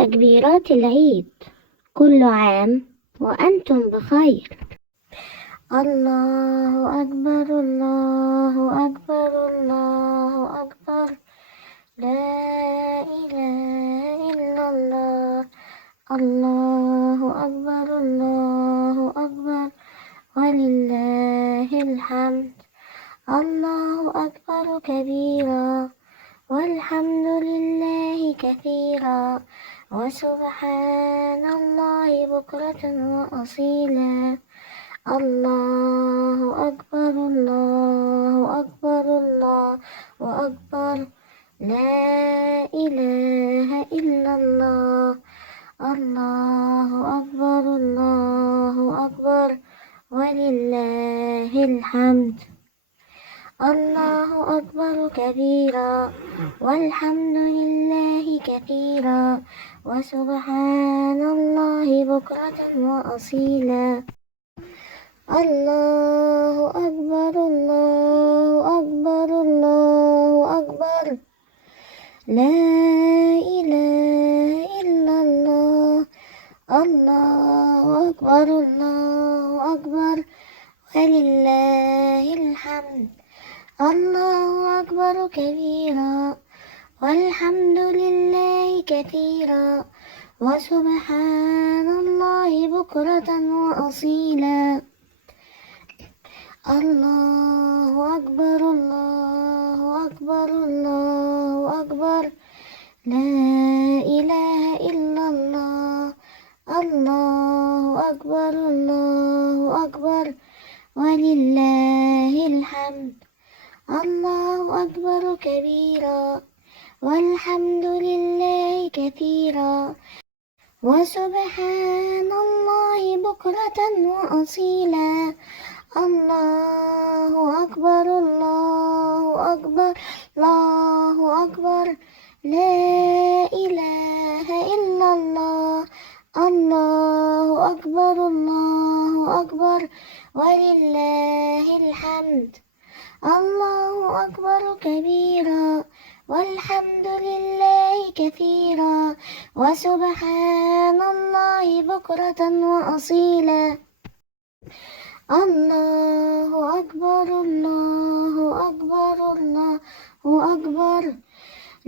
تكبيرات العيد. كل عام وأنتم بخير. الله أكبر الله أكبر الله أكبر، لا إله إلا الله. الله أكبر الله أكبر ولله الحمد. الله أكبر كبيرا والحمد لله كثيرا وسبحان الله بكرة وأصيلا. الله أكبر الله أكبر الله أكبر، لا إله إلا الله. الله أكبر الله أكبر ولله الحمد. الله أكبر كبيرا والحمد لله كثيرا وسبحان الله بكرة وأصيلا. الله أكبر الله أكبر الله أكبر، لا إله إلا الله. الله أكبر الله أكبر ولله الحمد. الله أكبر كبيرا والحمد لله كثيرا وسبحان الله بكرة وأصيلا. الله أكبر الله أكبر الله أكبر، لا إله إلا الله. الله أكبر الله أكبر ولله الحمد. الله أكبر كبيرا والحمد لله كثيرا وسبحان الله بكرة وأصيلا. الله أكبر الله أكبر الله أكبر، لا إله إلا الله. الله أكبر الله أكبر ولله الحمد. الله أكبر كبيرا والحمد لله كثيرا وسبحان الله بكرة وأصيلا. الله أكبر الله أكبر الله أكبر،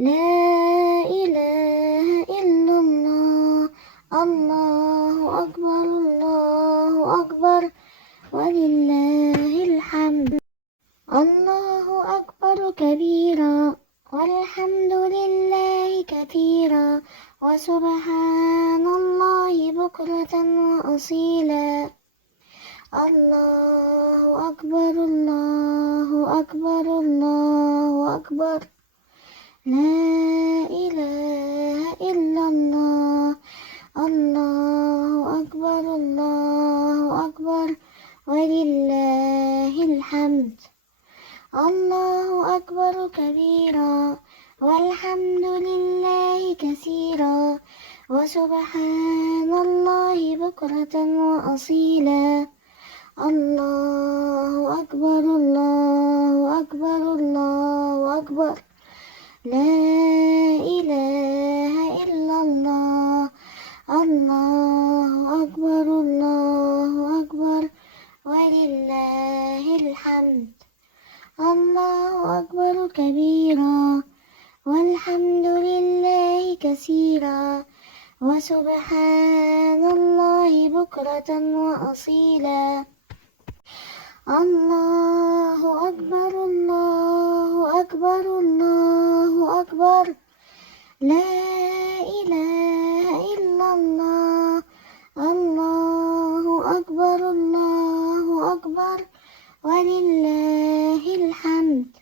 لا إله إلا الله. الله أكبر الله أكبر ولله الحمد. الله أكبر كبيرا والحمد لله كثيرا وسبحان الله بكرة وأصيلا. الله أكبر الله أكبر الله أكبر، لا إله إلا الله. الله أكبر الله أكبر ولله الحمد. الله أكبر كبيرا والحمد لله كثيرا وسبحان الله بكرة وأصيلا. الله أكبر الله أكبر الله أكبر، لا إله إلا الله. الله أكبر الله أكبر ولله الحمد. الله أكبر كبيرا والحمد لله كثيرا وسبحان الله بكرة وأصيلا. الله أكبر الله أكبر الله أكبر، لا إله إلا الله. الله أكبر الله أكبر ولله الحمد.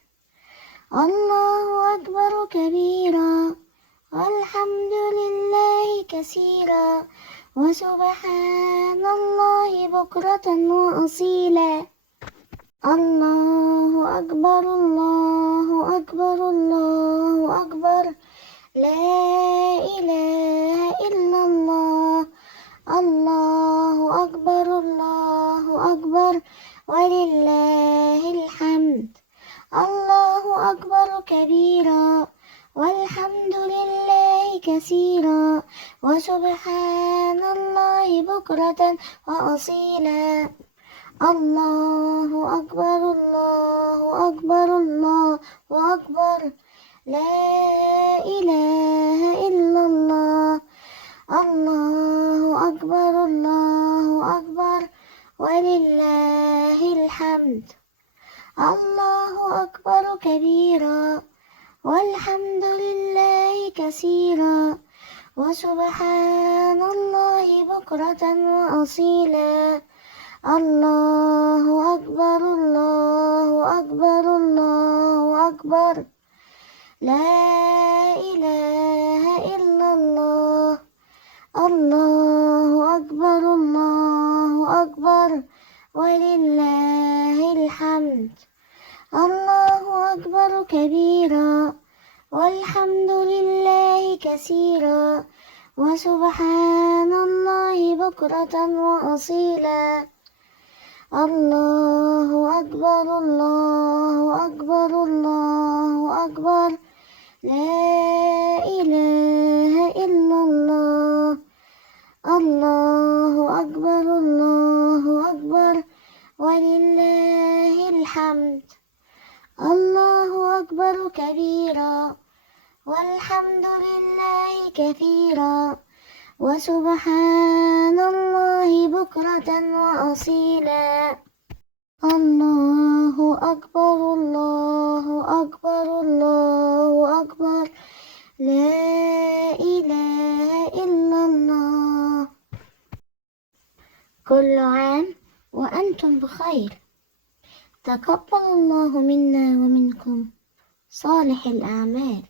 الله أكبر كبيرا والحمد لله كثيرا وسبحان الله بكرة وأصيلا. الله أكبر الله أكبر الله أكبر، لا إله إلا الله. الله أكبر الله أكبر ولله الحمد. الله أكبر كبيرا والحمد لله كثيرا كثيرا وسبحان الله بكرة وأصيلا. الله أكبر الله أكبر الله أكبر، لا إله إلا الله. الله أكبر الله أكبر ولله الحمد. الله أكبر كبيرا والحمد لله كثيرا وسبحان الله بكرة وأصيلا. الله أكبر الله أكبر الله أكبر، لا إله إلا الله. الله أكبر الله أكبر ولله الحمد. الله أكبر كبيرا والحمد لله كثيرا وسبحان الله بكرة وأصيلا. الله أكبر الله أكبر الله أكبر، لا إله إلا الله. الله أكبر الله أكبر ولله الحمد. الله أكبر كبيرا والحمد لله كثيرا وسبحان الله بكرة وأصيلا. الله أكبر الله أكبر الله أكبر، لا إله إلا الله. كل عام وأنتم بخير. تقبل الله منا ومنكم صالح الأعمال.